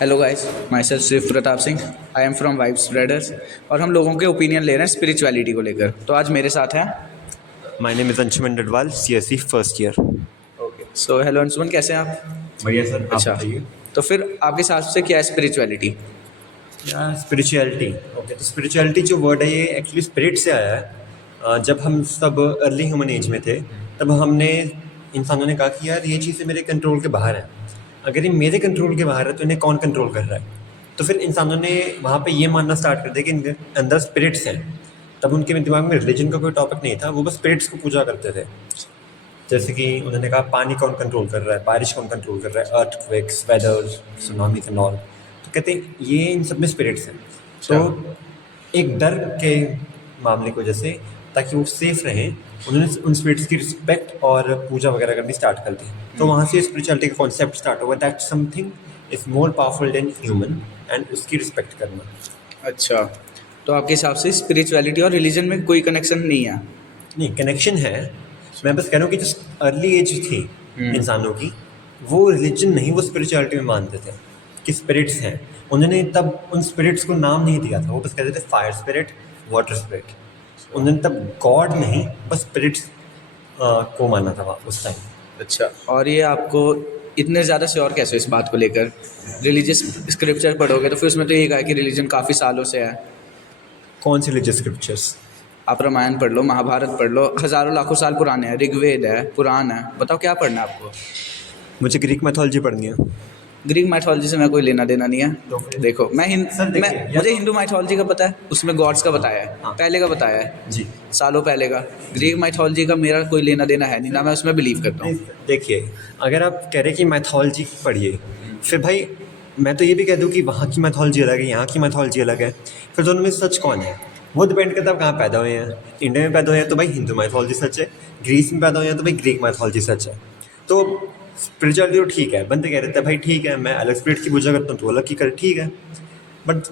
Hello guys, myself Shiv Pratap Singh. I am from vibe spreaders और हम लोगों के ओपिनियन ले रहे हैं स्पिरिचुअलिटी को लेकर। तो आज मेरे साथ हैं my name is Anshuman Dadwal, CSE first year. Okay. So hello Anshuman, कैसे हैं आप? बढ़िया सर, आप अच्छा, बताइए। तो फिर आपके हिसाब से क्या है स्पिरिचुअलिटी? या स्पिरिचुअलिटी, ओके। तो स्पिरिचुअलिटी जो वर्ड है ये एक्चुअली स्पिरिट से आया है। जब हम सब अर्ली ह्यूमन एज में थे तब हमने इंसानों ने कहा कि यार ये चीज़ें मेरे कंट्रोल के बाहर हैं। अगर ये मेरे कंट्रोल के बाहर है तो इन्हें कौन कंट्रोल कर रहा है? तो फिर इंसानों ने वहाँ पे ये मानना स्टार्ट कर दिया कि इनके अंदर स्पिरिट्स हैं। तब उनके दिमाग में रिलीजन का कोई टॉपिक नहीं था, वो बस स्पिरिट्स को पूजा करते थे। जैसे कि उन्होंने कहा पानी कौन कंट्रोल कर रहा है, बारिश कौन कंट्रोल कर रहा है, अर्थक्वेक्स, वेदर्स, सुनामीज एंड ऑल। तो कहते हैं ये इन सब में स्पिरिट्स हैं। तो एक डर के मामले की वजह से, ताकि वो सेफ रहें, उन्होंने उन स्पिरिट्स की रिस्पेक्ट और पूजा वगैरह करनी स्टार्ट कर दी। तो वहाँ से स्पिरिचुअलिटी का कॉन्सेप्ट स्टार्ट हुआ, that something is more powerful than human, and उसकी रिस्पेक्ट करना। अच्छा, तो आपके हिसाब से स्पिरिचुअलिटी और रिलीजन में कोई कनेक्शन नहीं है? नहीं, कनेक्शन है। मैं बस कह रहा हूँ कि जो अर्ली एज थी इंसानों की, वो रिलीजन नहीं, वो स्पिरिचुअलिटी में मानते थे कि स्पिरिट्स हैं। उन्होंने तब उन स्पिरिट्स को नाम नहीं दिया था, वो बस कहते थे फायर स्पिरिट, वाटर स्पिरिट। उन्होंने तब गॉड नहीं, बस स्पिरिट्स को माना था उस टाइम। अच्छा, और ये आपको इतने ज़्यादा श्योर कैसे हो इस बात को लेकर? रिलीजियस स्क्रिप्चर पढ़ोगे तो फिर उसमें तो ये कहा है कि रिलीजन काफ़ी सालों से है। कौन सी रिलीजियस स्क्रिप्चर्स? आप रामायण पढ़ लो, महाभारत पढ़ लो, हज़ारों लाखों साल पुराने हैं। ऋग्वेद है, पुराण है, बताओ क्या पढ़ना है आपको? मुझे ग्रीक मैथोलॉजी पढ़नी है। ग्रीक माइथोलॉजी से मैं कोई लेना देना नहीं है। तो फिर? देखो, सर देखिए, या मुझे तो- हिंदू माइथोलॉजी का पता है, उसमें गॉड्स का बताया है, हाँ। पहले का बताया है, जी। सालों पहले का। ग्रीक माइथोलॉजी का मेरा कोई लेना देना है नहीं, ना मैं उसमें बिलीव करता हूँ। देखिए, अगर आप कह रहे हैं कि मैथोलॉजी पढ़िए, फिर भाई मैं तो ये भी कह दूँ कि वहाँ की मैथोलॉजी अलग है, यहाँ की मैथोलॉजी अलग है, फिर दोनों में सच कौन है? वो डिपेंड करता है आप कहाँ पैदा हुए हैं। इंडिया में पैदा हुए हैं तो भाई हिंदू मैथोलॉजी सच है, ग्रीस में पैदा हुए हैं तो भाई ग्रीक मैथोलॉजी सच है। तो स्पिरिचुअलिटी तो ठीक है, बंदे कह रहे थे भाई ठीक है, मैं अलग स्पिरिट की पूजा करता हूँ तो अलग की कर, ठीक है। बट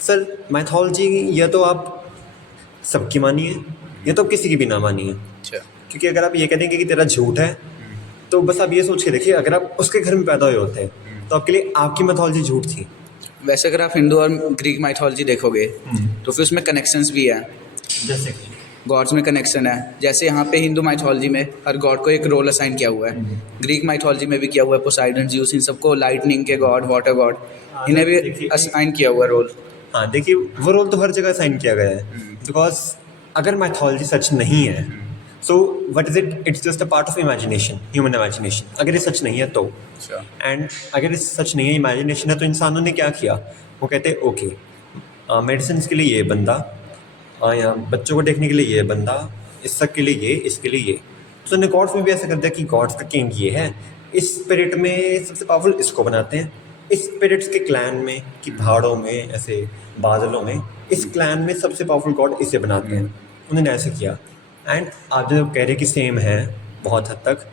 सर मैथोलॉजी या तो आप सबकी मानिए या तो आप किसी की भी ना मानिए। अच्छा। क्योंकि अगर आप ये कह देंगे कि तेरा झूठ है, तो बस आप ये सोच के देखिए, अगर आप उसके घर में पैदा हुए होते हैं तो आपके लिए आपकी मैथोलॉजी झूठ थी। वैसे अगर आप हिंदू और ग्रीक माइथोलॉजी देखोगे तो फिर उसमें कनेक्शंस भी हैं, जैसे कि गॉड्स में कनेक्शन है। जैसे यहाँ पे हिंदू माइथोलॉजी में हर गॉड को एक रोल असाइन किया हुआ है, ग्रीक माइथोलॉजी में भी किया हुआ है। पोसाइडन, ज्यूस, इन सबको लाइटनिंग के गॉड, वाटर गॉड, इन्हें भी देखिए- असाइन किया हुआ रोल। हाँ देखिए, वो रोल तो हर जगह साइन किया गया है। बिकॉज अगर मैथोलॉजी सच नहीं है, so what is it? It's just a part of imagination, human imagination. अगर ये सच नहीं है तो, एंड अगर ये सच नहीं है, इमेजिनेशन है, तो इंसानों ने क्या किया? वो कहते हैं ओके, मेडिसिन के लिए ये बंदा, यहाँ बच्चों को देखने के लिए ये बंदा, इस सब के लिए ये, इसके लिए ये। तो ने गॉड्स में भी ऐसा कर दिया कि गॉड्स का किंग ये है, इस स्पिरिट में सबसे पावरफुल इसको बनाते हैं, इस स्पिरिट्स के क्लैन में कि पहाड़ों में, ऐसे बादलों में, इस क्लैन में सबसे पावरफुल गॉड इसे बनाते हैं। उन्होंने ऐसे किया। एंड आप जो कह रहे कि सेम है, बहुत हद तक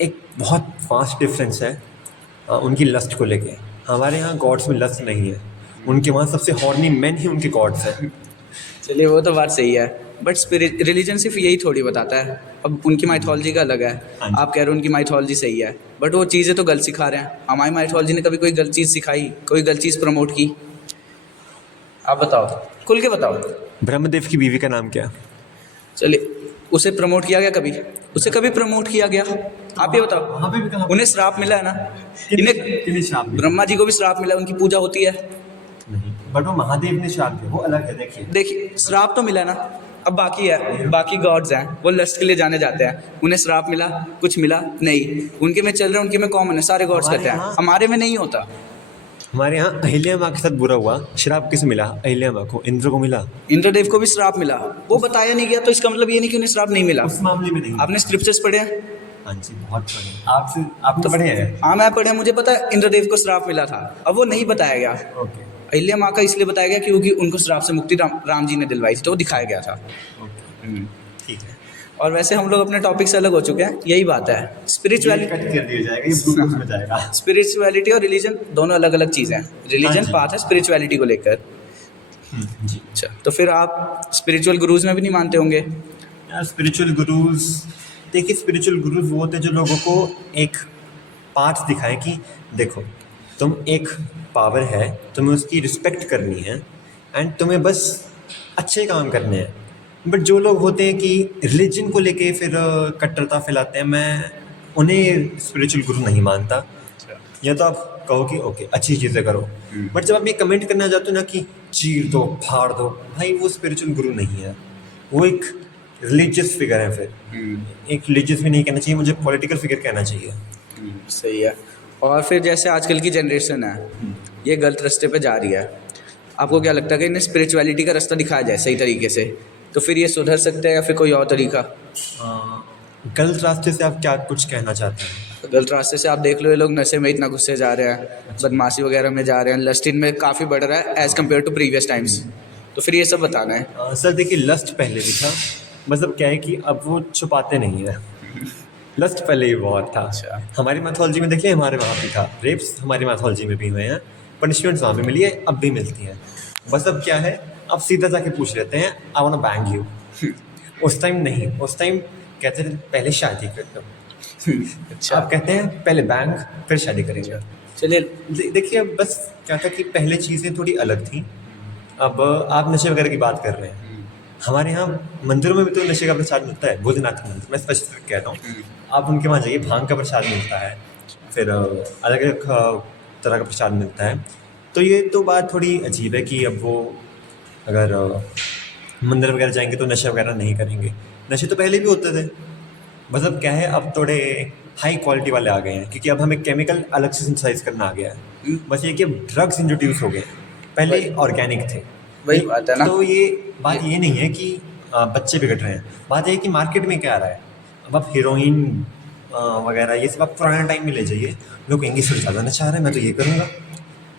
एक बहुत फास्ट डिफरेंस है उनकी लस्ट को लेके। हमारे यहाँ गॉड्स में लस्ट नहीं है, उनके वहाँ सबसे हॉर्नी मैन ही उनके गॉड्स हैं। चलिए, वो तो बात सही है, बट स्पिरिट रिलीजन सिर्फ यही थोड़ी बताता है। अब उनकी माइथोलॉजी का अलग है, हाँ जी। आप कह रहे हो उनकी माइथोलॉजी सही है, बट वो चीज़ें तो गलत सिखा रहे हैं। हमारी माइथोलॉजी ने कभी कोई गलत चीज़ सिखाई, कोई गलत चीज़ प्रमोट की? आप बताओ, खुल के बताओ। ब्रह्मदेव की बीवी का नाम क्या? चलिए, उसे प्रमोट किया गया कभी? उसे कभी प्रमोट किया गया? आप ये बताओ। वहाँ पे भी कहाँ? उन्हें श्राप मिला है ना, इन्हें श्राप ब्रह्मा जी को भी श्राप मिला है, उनकी पूजा होती है। नहीं, बट वो महादेव ने श्राप दिया, वो अलग है। देखिए, श्राप तो मिला ना। अब बाकी है, बाकी गॉड्स हैं, वो लस्ट के लिए जाने जाते हैं, उन्हें श्राप मिला, कुछ मिला नहीं, उनके में चल रहे हैं, उनके में कॉमन है, सारे गॉड्स करते हैं, हमारे में नहीं होता। हमारे यहाँ अहिल्या माँ के साथ बुरा हुआ, श्राप किसे मिला? अहिल्या माँ को, इंद्र को मिला। इंद्रदेव को भी श्राप मिला, वो बताया नहीं गया, तो इसका मतलब ये नहीं कि उन्हें श्राप नहीं मिला। उस मामले में नहीं। आपने स्क्रिप्चर्स पढ़े हैं? हाँ जी, बहुत पढ़े। आप तो पढ़े हैं। हाँ, मैं पढ़े, मुझे पता है इंद्रदेव को श्राप मिला था। अब वो नहीं बताया गया। ओके, अहिल्या माँ का इसलिए बताया गया क्योंकि उनको श्राप से मुक्ति राम जी ने दिलवाई थी, तो वो दिखाया गया था। ठीक है। और वैसे हम लोग अपने टॉपिक से अलग हो चुके हैं, यही बात है। स्पिरिचुअलिटी, कट कर दिया जाएगा, ये ब्लूटूथ में जाएगा। स्पिरिचुअलिटी और रिलीजन दोनों अलग अलग चीज़ें हैं। हाँ रिलीजन जी। बात है स्पिरिचुअलिटी को लेकर। जी। अच्छा, तो फिर आप स्पिरिचुअल गुरुज में भी नहीं मानते होंगे? यार स्पिरिचुअल गुरुज, देखिए स्पिरिचुअल गुरुज वो होते हैं जो लोगों को एक पाथ दिखाए कि देखो तुम एक पावर है, तुम्हें उसकी रिस्पेक्ट करनी है एंड तुम्हें बस अच्छे काम करने हैं। बट जो लोग होते हैं कि रिलीजन को लेके फिर कट्टरता फैलाते हैं, मैं उन्हें स्पिरिचुअल गुरु नहीं मानता। या तो आप कहो कि ओके अच्छी चीज़ें करो, बट जब आप ये कमेंट करना चाहते हो ना कि चीर दो फाड़ दो, भाई वो स्पिरिचुअल गुरु नहीं है, वो एक रिलीजियस फिगर है। फिर एक रिलीजियस भी नहीं कहना चाहिए, मुझे पॉलिटिकल फिगर कहना चाहिए। सही है। और फिर जैसे आजकल की जनरेशन है, ये गलत रास्ते पे जा रही है, आपको क्या लगता है कि इन्हें स्पिरिचुअलिटी का रास्ता दिखाया जाए सही तरीके से, तो फिर ये सुधर सकते हैं या फिर कोई और तरीका? गलत रास्ते से आप क्या कुछ कहना चाहते हैं? गलत रास्ते से आप देख लो, ये लोग नशे में इतना गुस्से जा रहे हैं, बदमाशी वगैरह में जा रहे हैं, लस्ट इनमें काफ़ी बढ़ रहा है as compare to previous times, तो फिर ये सब बताना है। सर देखिए, लस्ट पहले भी था, मतलब क्या है कि अब वो छुपाते नहीं है। लस्ट पहले ही बहुत था। अच्छा। हमारी मैथोलॉजी में देखिए, हमारे वहाँ भी था, रेप्स हमारी मैथोलॉजी में भी हुए हैं, पनिशमेंट्स वहाँ भी मिली है, अब भी मिलती हैं। बस अब क्या है, अब सीधा जाके पूछ लेते हैं I want to bang you. उस टाइम नहीं, उस टाइम कहते थे पहले शादी कर दो। अच्छा। आप कहते हैं पहले बैंग फिर शादी करेंगे। चलिए। देखिए, अब बस क्या था कि पहले चीज़ें थोड़ी अलग थी। अब आप नशे वगैरह की बात कर रहे हैं, हमारे यहाँ मंदिरों में भी तो नशे का प्रसाद मिलता है। भोजनाथ मंदिर मैं स्पेसिफिक कह रहा हूँ, आप उनके वहाँ जाइए, भांग का प्रसाद मिलता है, फिर अलग अलग तरह का प्रसाद मिलता है। तो ये तो बात थोड़ी अजीब है कि अब वो अगर मंदिर वगैरह जाएंगे तो नशा वगैरह नहीं करेंगे। नशे तो पहले भी होते थे, बस अब क्या है, अब थोड़े हाई क्वालिटी वाले आ गए हैं, क्योंकि अब हमें केमिकल अलग से सिंथेसाइज करना आ गया है। बस ये कि अब ड्रग्स इंट्रोड्यूस हो गए हैं, पहले ऑर्गेनिक थे। वही बात है ना। तो ये बात ये नहीं है कि बच्चे बिगड़ रहे हैं, बात ये है कि मार्केट में क्या आ रहा है। अब आप हीरोइन वगैरह ये सब आप पुराने टाइम में ले जाइए, लोग कहेंगे इससे ज़्यादा नशा आ रहा है, मैं तो ये करूँगा।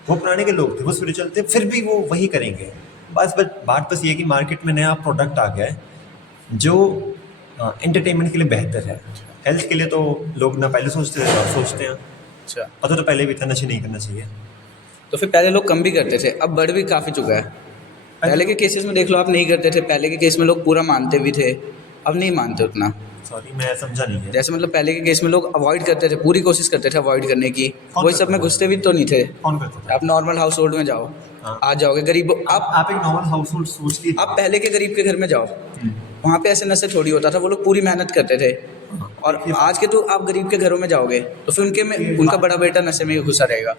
वो पुराने के लोग थे, वो स्पिरिचुअल थे, फिर भी वो वही करेंगे। बस बात बस ये है कि मार्केट में नया प्रोडक्ट आ गया है जो एंटरटेनमेंट के लिए बेहतर है। हेल्थ के लिए तो लोग ना पहले सोचते थे ना सोचते हैं। अच्छा। पता तो पहले भी था नशे नहीं करना चाहिए। तो फिर पहले लोग कम भी करते थे, अब बढ़ भी काफ़ी चुका है। पहले के केसेस में देख लो, आप नहीं करते थे, पहले के केस में लोग पूरा मानते भी थे, अब नहीं मानते उतना। सॉरी, मैं समझा नहीं है। जैसे मतलब पहले के केस में लोग अवॉइड करते थे, पूरी कोशिश करते थे अवॉइड करने की, वही सब में घुसते भी तो नहीं थे। कौन करता था? आप नॉर्मल हाउस होल्ड में जाओ, हाँ। आज जाओगे गरीब, आप एक नॉर्मल हाउस होल्ड सोच लीजिए। आप पहले के गरीब के घर में जाओ, वहाँ पे ऐसे नशे थोड़ी होता था, वो लोग पूरी मेहनत करते थे। और आज के तो आप गरीब के घरों में जाओगे तो फिर उनके में उनका बड़ा बेटा नशे में घुसा रहेगा।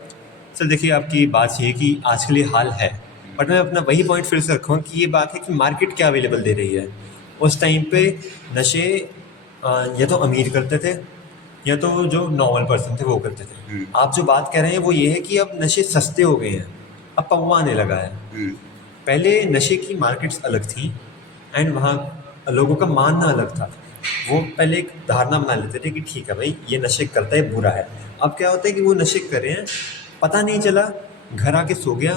सर देखिए, आपकी बात ये है कि आज के लिए हाल है, बट मैं अपना वही पॉइंट फिर से रखूँगा कि ये बात है कि मार्केट क्या अवेलेबल दे रही है। उस टाइम पे नशे या तो अमीर करते थे या तो जो नॉर्मल पर्सन थे वो करते थे। आप जो बात कह रहे हैं वो ये है कि अब नशे सस्ते हो गए हैं, अब पौवा आने लगा है। पहले नशे की मार्केट्स अलग थी एंड वहाँ लोगों का मानना अलग था। वो पहले एक धारणा बना लेते थे कि ठीक है भाई, ये नशे करता है, बुरा है। अब क्या होता है कि वो नशे कर रहे हैं, पता नहीं चला, घर आके सो गया,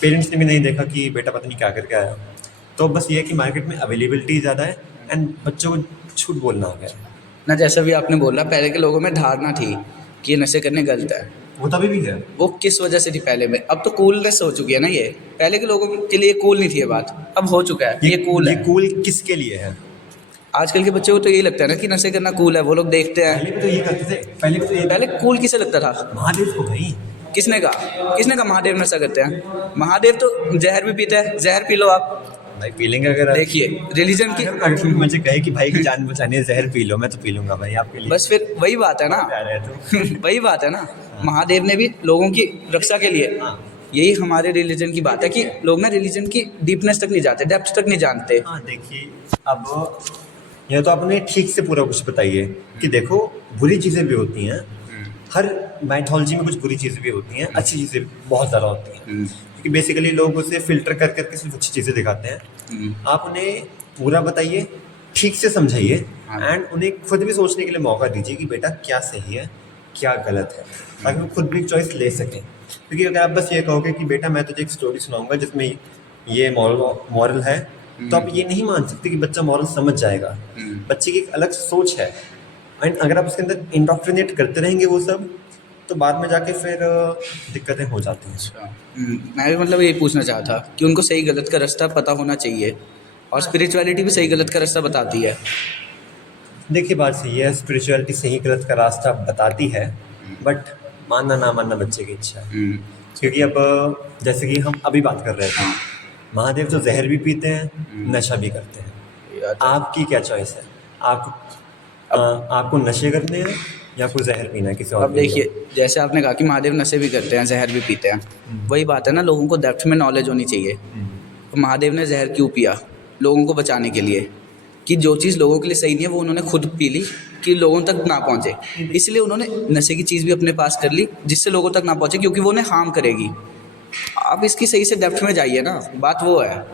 पेरेंट्स ने भी नहीं देखा कि बेटा पता नहीं क्या करके आया। तो बस ये है कि मार्केट में अवेलेबिलिटी ज़्यादा है एंड बच्चों को छूट बोलना आ गया ना। जैसा भी आपने बोला, पहले के लोगों में धारणा थी कि ये नशे करने गलत है, वो तभी भी है। वो किस वजह से थी पहले में, अब तो कूलनेस हो चुकी है ना। ये पहले के लोगों के लिए कूल नहीं थी ये बात, अब हो चुका है ये कूल है। कूल किसके लिए है? आजकल के बच्चों को तो यही लगता है ना कि नशे करना कूल है, वो लोग देखते हैं। पहले भी तो ये करते थे, पहले भी तो ये पहले कूल किसे लगता था? महादेव को भाई। किसने कहा महादेव नशा करते हैं? महादेव तो जहर भी पीते हैं, जहर पी लो आप भाई, पी लेंगे अगर देखिए रिलीजन की। अगर मुझे कहे कि भाई की जान बचाने है, जहर पी लो, मैं तो पी लूंगा भाई आपके लिए। बस फिर वही बात है ना। प्यार है तो। वही बात है ना, महादेव ने भी लोगों की रक्षा के लिए, हाँ। यही हमारे रिलीजन की बात है कि लोग ना रिलीजन की डीपनेस तक नहीं जाते, डेप्थ तक नहीं जानते। हाँ देखिए, अब यह तो आपने ठीक से पूरा कुछ बताइए कि देखो बुरी चीज़ें भी होती हैं, हर माइथोलॉजी में कुछ बुरी चीज़ें भी होती हैं, अच्छी चीज़ें बहुत ज़्यादा होती हैं, क्योंकि बेसिकली लोग उसे फिल्टर कर करके सिर्फ अच्छी चीज़ें दिखाते हैं। आप उन्हें पूरा बताइए, ठीक से समझाइए एंड उन्हें खुद भी सोचने के लिए मौका दीजिए कि बेटा क्या सही है क्या गलत है, ताकि वो खुद भी चॉइस ले सकें। क्योंकि अगर आप बस ये कहोगे कि बेटा मैं तुझे एक स्टोरी सुनाऊंगा जिसमें ये मॉरल है, तो आप ये नहीं मान सकते कि बच्चा मॉरल समझ जाएगा। बच्चे की एक अलग सोच है एंड अगर आप उसके अंदर इंडोक्ट्रिनेट करते रहेंगे वो सब, तो बाद में जाके फिर दिक्कतें हो जाती हैं। अच्छा, मैं भी मतलब यही पूछना चाहा था कि उनको सही गलत का रास्ता पता होना चाहिए, और स्पिरिचुअलिटी भी सही गलत का रास्ता बताती है। देखिए बात सही है, स्पिरिचुअलिटी सही गलत का रास्ता बताती है, बट मानना ना मानना बच्चे की इच्छा है। क्योंकि अब जैसे कि हम अभी बात कर रहे थे, महादेव तो जहर भी पीते हैं, नशा भी करते हैं। या तो आपकी क्या चॉइस है? आपको नशे करने हैं या आपको जहर पीना है किसी और अब के लिए? देखिए, जैसे आपने कहा कि महादेव नशे भी करते हैं, जहर भी पीते हैं, वही बात है ना, लोगों को डेप्थ में नॉलेज होनी चाहिए। तो महादेव ने जहर क्यों पिया? लोगों को बचाने के लिए, कि जो चीज़ लोगों के लिए सही नहीं है वो उन्होंने खुद पी ली कि लोगों तक ना पहुँचे, इसलिए उन्होंने नशे की चीज़ भी अपने पास कर ली जिससे लोगों तक ना पहुँचे, क्योंकि वो उन्हें हार्म करेगी। आप इसकी सही से डेप्थ में जाइए ना, बात वो है,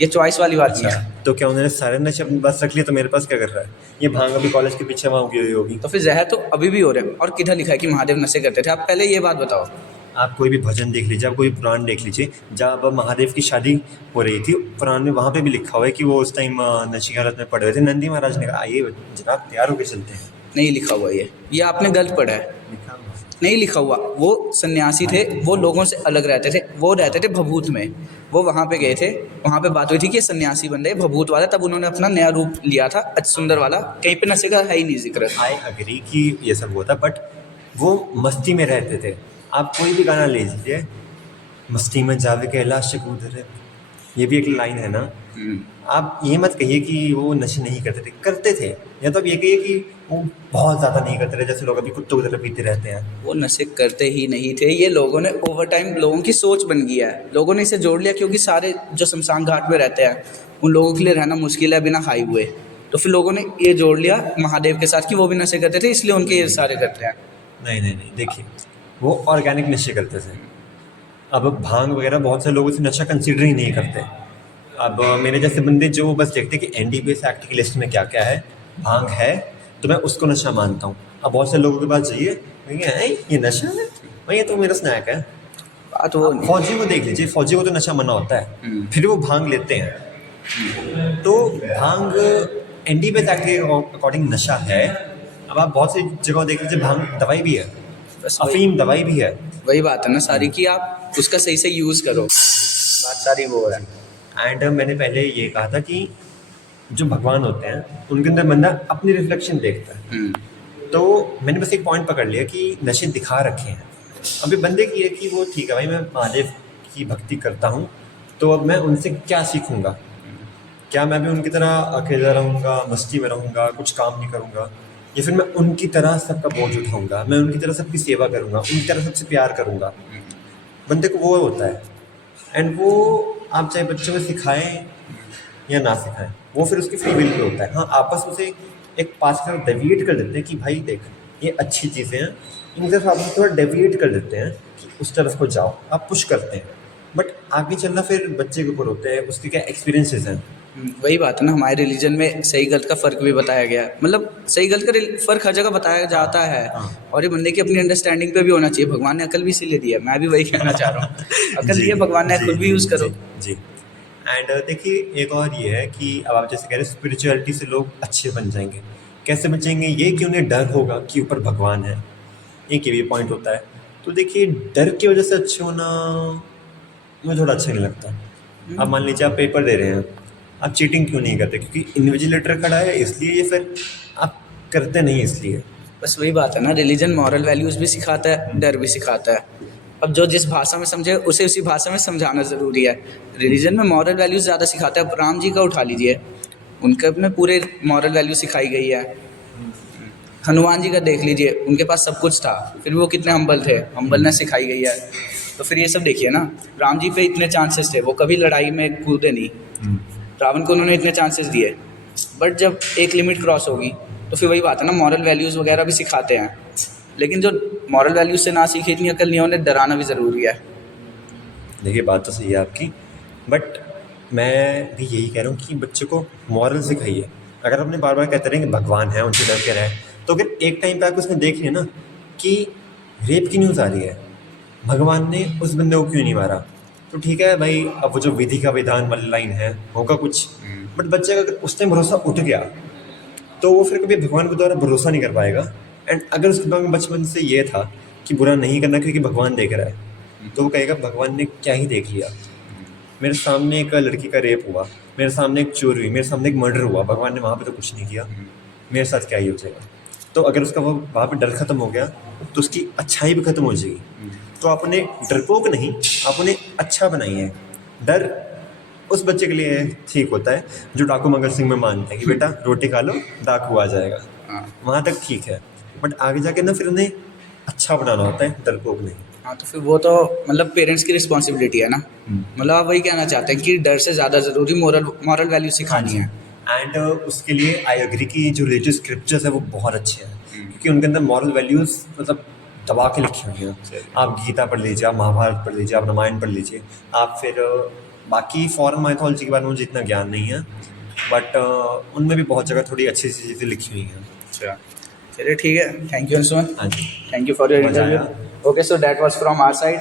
ये चॉइस वाली बात नहीं है। तो क्या उन्होंने सारे नशे अपने पास रख लिए तो मेरे पास क्या कर रहा है? ये भांग अभी कॉलेज के पीछे वहाँ उगी हुई होगी। तो फिर जहर तो अभी भी हो रहे हैं, और किधर लिखा है कि महादेव नशे करते थे? आप पहले ये बात बताओ। आप कोई भी भजन देख लीजिए, आप कोई पुराण देख लीजिए, जब महादेव की शादी हो रही थी पुराण में, वहाँ पे भी लिखा हुआ है कि वो उस टाइम नशे की हालत में पड़े हुए थे। नंदी महाराज ने कहा आइए जनाब तैयार होकर चलते हैं। नहीं लिखा हुआ ये आपने गलत पढ़ा है। लिखा हुआ है। नहीं लिखा हुआ, वो सन्यासी थे, वो लोगों से अलग रहते थे, वो रहते थे भभूत में। वो वहाँ पे गए थे, वहाँ पे बात हुई थी कि ये सन्यासी बन रहे भभूत वाला, तब उन्होंने अपना नया रूप लिया था सुंदर वाला। कहीं पे नशे का है ही नहीं जिक्र। आई अग्री कि ये सब होता, बट वो मस्ती में रहते थे। आप कोई भी गाना ले लीजिए, मस्ती में जावे कैलाश कूदरे, ये भी एक लाइन है ना। आप ये मत कहिए कि वो नशे नहीं करते थे, या तो आप ये कहिए कि वो बहुत ज़्यादा नहीं करते थे, जैसे लोग अभी कुत्तों की तरह पीते रहते हैं। वो नशे करते ही नहीं थे, ये लोगों ने ओवर टाइम, लोगों की सोच बन गया है, लोगों ने इसे जोड़ लिया, क्योंकि सारे जो शमशान घाट में रहते हैं उन लोगों के लिए रहना मुश्किल है बिना खाए हुए। तो फिर लोगों ने ये जोड़ लिया महादेव के साथ कि वो भी नशे करते थे, इसलिए उनके ये सारे करते हैं। नहीं, देखिए वो ऑर्गेनिक नशे करते थे। अब भांग वगैरह बहुत से लोग उसे नशा कंसिडर ही नहीं करते। अब मेरे जैसे बंदे जो बस देखते कि एनडीपीएस एक्ट की लिस्ट में क्या क्या है, भांग है तो मैं उसको नशा मानता हूँ। अब बहुत से लोगों के पास जाइए, भैया ये नशा है भाई, ये तो मेरा स्नैक है। बात वो नहीं। फौजी को देख लीजिए, फौजी को तो नशा मना होता है, फिर वो भांग लेते हैं। तो भांग एनडीपीएस एक्ट के अकॉर्डिंग नशा है। अब आप बहुत सी जगह देख लीजिए, भांग दवाई भी है, बस वही अफीम दवाई भी है। वही बात है ना सारी, कि आप उसका सही से यूज़ करो, बात सारी वो है। एंड मैंने पहले ये कहा था कि जो भगवान होते हैं उनके अंदर बंदा अपनी रिफ्लेक्शन देखता है। तो मैंने बस एक पॉइंट पकड़ लिया कि नशे दिखा रखे हैं। अभी बंदे की है कि वो ठीक है भाई, मैं महादेव की भक्ति करता हूँ, तो अब मैं उनसे क्या सीखूँगा? क्या मैं भी उनकी तरह अकेला रहूँगा, मस्ती में रहूँगा, कुछ काम नहीं करूँगा, या फिर मैं उनकी तरह सबका बोझ उठाऊँगा, मैं उनकी तरह सबकी सेवा करूँगा, उनकी तरह सबसे प्यार करूँगा? बंदे को वो होता है। एंड वो आप चाहे बच्चों को सिखाएं या ना सिखाएं, वो फिर उसकी फ्री विल पे होता है। हाँ, आपस में उसे एक पास की तरफ डेविएट कर देते हैं कि भाई देख ये अच्छी चीज़ें हैं, इनकी तरफ आप थोड़ा डेविएट कर देते हैं कि उस तरफ को जाओ, आप पुश करते हैं। बट आगे चलना फिर बच्चे के ऊपर होता है, उसके क्या एक्सपीरियंसेस हैं। वही बात है ना, हमारे रिलीजन में सही गलत का फ़र्क भी बताया गया है, मतलब सही गलत का फ़र्क हर जगह बताया जाता है। और ये बंदे की अपनी अंडरस्टैंडिंग पे भी होना चाहिए। भगवान ने अकल भी इसीलिए दी है, मैं भी वही कहना चाह रहा हूँ। अकल दी है भगवान ने, खुद भी यूज़ करो। जी। एंड देखिए एक और ये है कि अब आप जैसे कह रहे हैं स्पिरिचुअलिटी से लोग अच्छे बन जाएंगे। कैसे बचेंगे? ये कि उन्हें डर होगा कि ऊपर भगवान है, एक ये भी पॉइंट होता है। तो देखिए डर की वजह से अच्छे होना मुझे थोड़ा अच्छा नहीं लगता। अब मान लीजिए आप पेपर दे रहे हैं, आप चीटिंग क्यों नहीं करते? क्योंकि इन्विजिलेटर खड़ा है इसलिए, या फिर आप करते नहीं इसलिए? बस वही बात है ना, रिलीजन मॉरल वैल्यूज़ भी सिखाता है, डर भी सिखाता है। अब जो जिस भाषा में समझे उसे उसी भाषा में समझाना ज़रूरी है। रिलीजन में मॉरल वैल्यूज़ ज़्यादा सिखाता है। अब राम जी का उठा लीजिए, उनके अपने पूरे मॉरल वैल्यू सिखाई गई है। हनुमान जी का देख लीजिए, उनके पास सब कुछ था, फिर भी वो कितने हम्बल थे, हम्बलनेस सिखाई गई है। तो फिर ये सब देखिए ना, राम जी पे इतने चांसेस थे, वो कभी लड़ाई में कूदे नहीं। रावण को उन्होंने इतने चांसेस दिए, बट जब एक लिमिट क्रॉस होगी तो फिर वही बात है ना, मॉरल वैल्यूज़ वगैरह भी सिखाते हैं। लेकिन जो मॉरल वैल्यूज़ से ना सीखे, इतनी अकल नहीं, उन्हें डराना भी ज़रूरी है। देखिए बात तो सही है आपकी, बट मैं भी यही कह रहा हूँ कि बच्चे को मॉरल सिखाइए। अगर अपने बार बार कहते रहें कि भगवान है उनसे डर के रहे, तो फिर एक टाइम पे आकर उसने देख लिया ना कि रेप की न्यूज़ आ रही है, भगवान ने उस बंदे को क्यों नहीं मारा? तो ठीक है भाई, अब वो जो विधि का विधान वाली लाइन है होगा कुछ, बट बच्चे का अगर उस टाइम भरोसा उठ गया तो वो फिर कभी भगवान के द्वारा भरोसा नहीं कर पाएगा। एंड अगर उसके दिमाग में बचपन से ये था कि बुरा नहीं करना क्योंकि भगवान देख रहा है, तो वो कहेगा भगवान ने क्या ही देख लिया। मेरे सामने एक लड़की का रेप हुआ, मेरे सामने एक चोरी हुई, मेरे सामने एक मर्डर हुआ, भगवान ने वहाँ पे तो कुछ नहीं किया, मेरे साथ क्या ही हो जाएगा? तो अगर उसका वो वहाँ पे डर ख़त्म हो गया तो उसकी अच्छाई भी ख़त्म हो जाएगी। तो आप उन्हें डरपोक नहीं, आप उन्हें अच्छा बनाइए। डर उस बच्चे के लिए ठीक होता है जो डाकू मंगल सिंह में मानता है कि बेटा रोटी खा लो डाकू आ जाएगा, हाँ वहाँ तक ठीक है। बट आगे जाके ना फिर उन्हें अच्छा बनाना होता है, डरपोक नहीं। हाँ, तो फिर वो तो मतलब पेरेंट्स की रिस्पॉन्सिबिलिटी है ना। मतलब आप वही कहना चाहते हैं कि डर से ज़्यादा ज़रूरी मॉरल वैल्यू सिखानी है। एंड उसके लिए आई एग्री कि जो रिलीजियस स्क्रिप्चर्स है वो बहुत अच्छे हैं, क्योंकि उनके अंदर मॉरल वैल्यूज़ मतलब दबा के लिखी हुई हैं। आप गीता पढ़ लीजिए, आप महाभारत पढ़ लीजिए, आप रामायण पढ़ लीजिए, आप फिर बाकी फॉरेन माइथोलॉजी के बारे में मुझे इतना ज्ञान नहीं है, बट उनमें भी बहुत जगह थोड़ी अच्छी सी चीज़ें लिखी हुई हैं। अच्छा, चलिए ठीक है, थैंक यू अंशुमन, हाँ ji, thank you for your मज़ा इंटरव्यू। आया। Okay, so that was from our side.